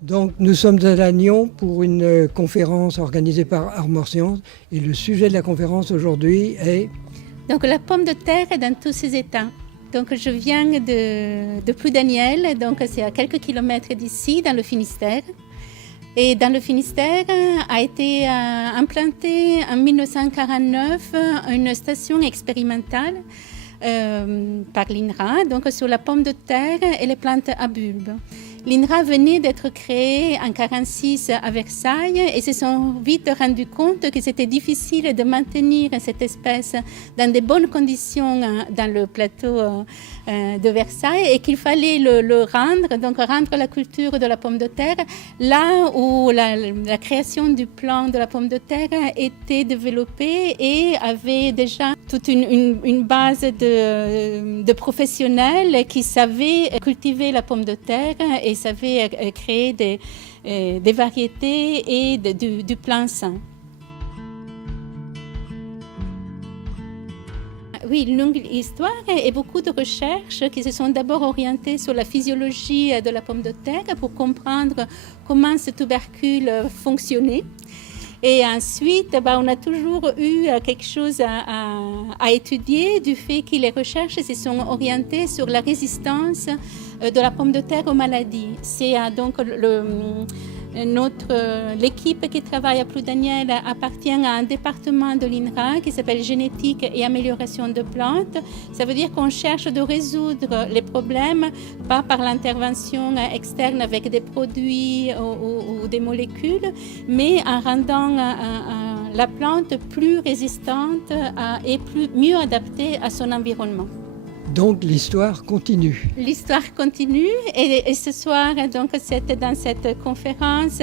Donc nous sommes à Lannion pour une conférence organisée par Armor Science et le sujet de la conférence aujourd'hui est... Donc la pomme de terre dans tous ses états. Donc je viens de Ploudaniel, donc c'est à quelques kilomètres d'ici, dans le Finistère. Et dans le Finistère a été implantée en 1949 une station expérimentale par l'INRA, donc sur la pomme de terre et les plantes à bulbes. L'INRA venait d'être créée en 1946 à Versailles et se sont vite rendu compte que c'était difficile de maintenir cette espèce dans de bonnes conditions dans le plateau de Versailles et qu'il fallait le rendre, donc rendre la culture de la pomme de terre là où la création du plan de la pomme de terre était développée et avait déjà toute une base de professionnels qui savaient cultiver la pomme de terre et savaient créer des variétés et du plan sain. Oui, une longue histoire et beaucoup de recherches qui se sont d'abord orientées sur la physiologie de la pomme de terre pour comprendre comment ce tubercule fonctionnait. Et ensuite, on a toujours eu quelque chose à étudier du fait que les recherches se sont orientées sur la résistance de la pomme de terre aux maladies. C'est donc l'équipe qui travaille à Ploudaniel appartient à un département de l'INRA qui s'appelle Génétique et amélioration de plantes. Ça veut dire qu'on cherche de résoudre les problèmes, pas par l'intervention externe avec des produits ou des molécules, mais en rendant la plante plus résistante et mieux adaptée à son environnement. Donc l'histoire continue. L'histoire continue et ce soir, donc, dans cette conférence,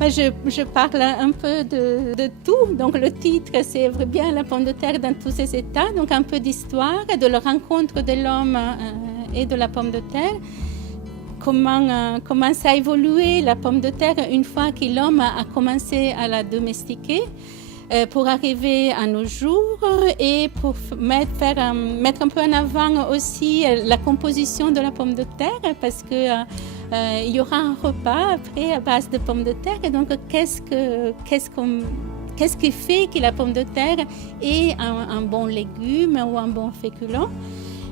je parle un peu de tout. Donc le titre, c'est bien la pomme de terre dans tous ses états, donc un peu d'histoire, de la rencontre de l'homme et de la pomme de terre. Comment ça a évolué la pomme de terre une fois que l'homme a commencé à la domestiquer. Pour arriver à nos jours et pour mettre un peu en avant aussi la composition de la pomme de terre parce que il y aura un repas après à base de pommes de terre et donc qu'est-ce qui fait que la pomme de terre est un bon légume ou un bon féculent.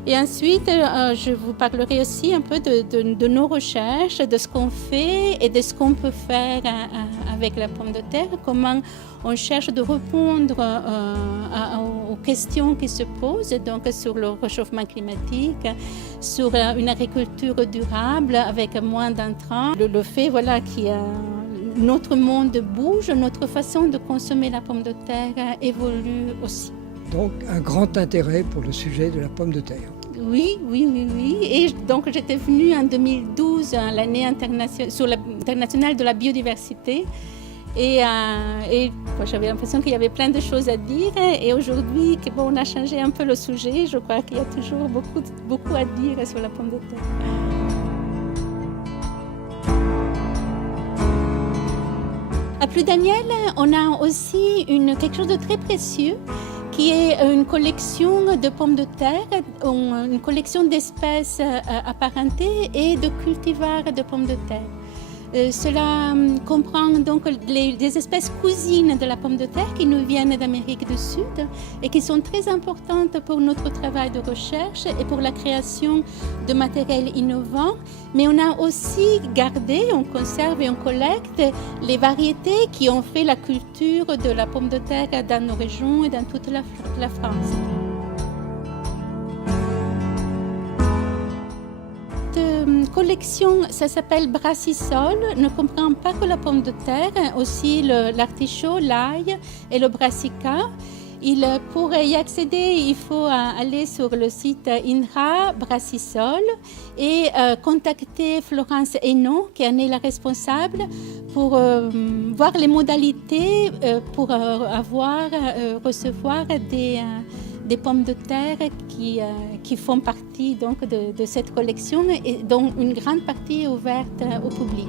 Et ensuite, je vous parlerai aussi un peu de nos recherches, de ce qu'on fait et de ce qu'on peut faire avec la pomme de terre, comment on cherche de répondre aux questions qui se posent, donc sur le réchauffement climatique, sur une agriculture durable avec moins d'intrants, le fait que notre monde bouge, notre façon de consommer la pomme de terre évolue aussi. Donc un grand intérêt pour le sujet de la pomme de terre. Oui. Et donc j'étais venue en 2012 à l'année internationale de la biodiversité. Et j'avais l'impression qu'il y avait plein de choses à dire. Et aujourd'hui, on a changé un peu le sujet. Je crois qu'il y a toujours beaucoup à dire sur la pomme de terre. À Ploudaniel, on a aussi quelque chose de très précieux qui est une collection de pommes de terre, une collection d'espèces apparentées et de cultivars de pommes de terre. Cela comprend donc des espèces cousines de la pomme de terre qui nous viennent d'Amérique du Sud et qui sont très importantes pour notre travail de recherche et pour la création de matériel innovant. Mais on a aussi gardé, on conserve et on collecte les variétés qui ont fait la culture de la pomme de terre dans nos régions et dans toute la France. Collection, ça s'appelle Brassicole, ne comprend pas que la pomme de terre, aussi l'artichaut, l'ail et le brassica. Pour y accéder, il faut aller sur le site INRA Brassicole et contacter Florence Hénon, qui en est la responsable, pour voir les modalités pour recevoir des pommes de terre qui font partie donc de cette collection et dont une grande partie est ouverte au public.